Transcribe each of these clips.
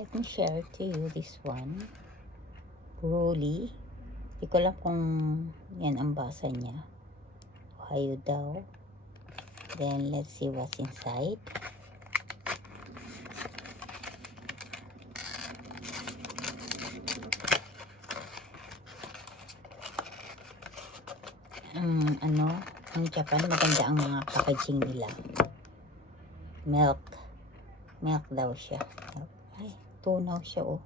Let me share to you this one. Broly. Hindi ko alam kung yan ang basa niya. Ohio daw. Then, let's see what's inside. Ang Japan, maganda ang mga packaging nila. Milk daw siya. Ay, tunaw siya, oh.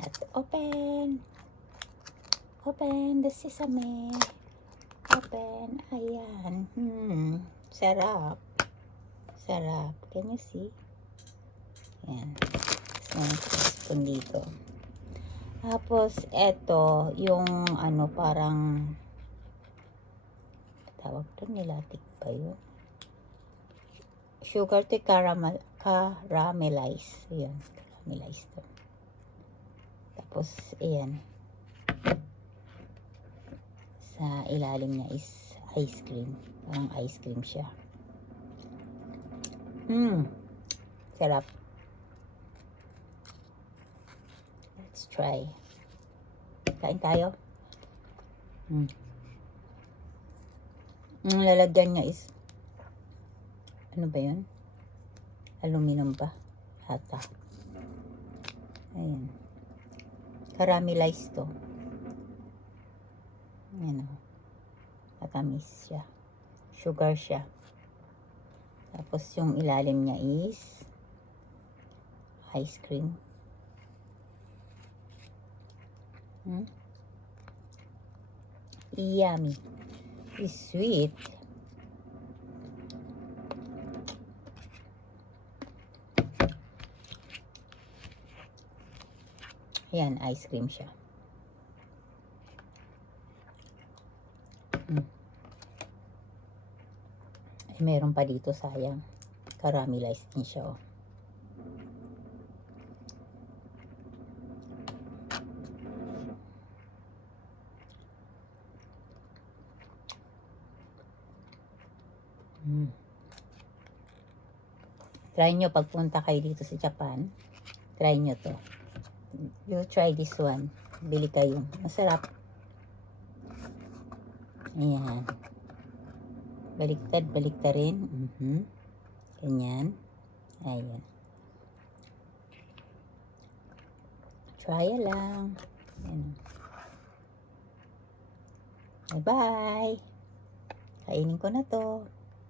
Let's open the sesame. Open. Ayan. Sarap. Can you see? Ayan. Spoon dito. Tapos, eto, yung parang tawag to, nilatik ba yun? Sugar to caramelize. Ayan. Caramelize to. Tapos, ayan. Sa ilalim niya is ice cream. Parang ice cream siya. Sarap. Let's try. Kain tayo. Ang lalagyan niya is ano ba yun? Aluminum ba? Ata. Ayan. Caramelize to. Ayan o. Matamis siya. Sugar siya. Tapos yung ilalim niya is ice cream. Yummy. It's sweet. Ayan, ice cream siya. Ay, meron pa dito, sayang. Caramelized din siya, oh. Try nyo pagpunta kayo dito sa Japan. Try nyo to. You try this one. Bili kayo. Masarap. Ayan. Baliktad rin. Ganyan. Ayan. Try lang. Ayan. Bye-bye. Kainin ko na to.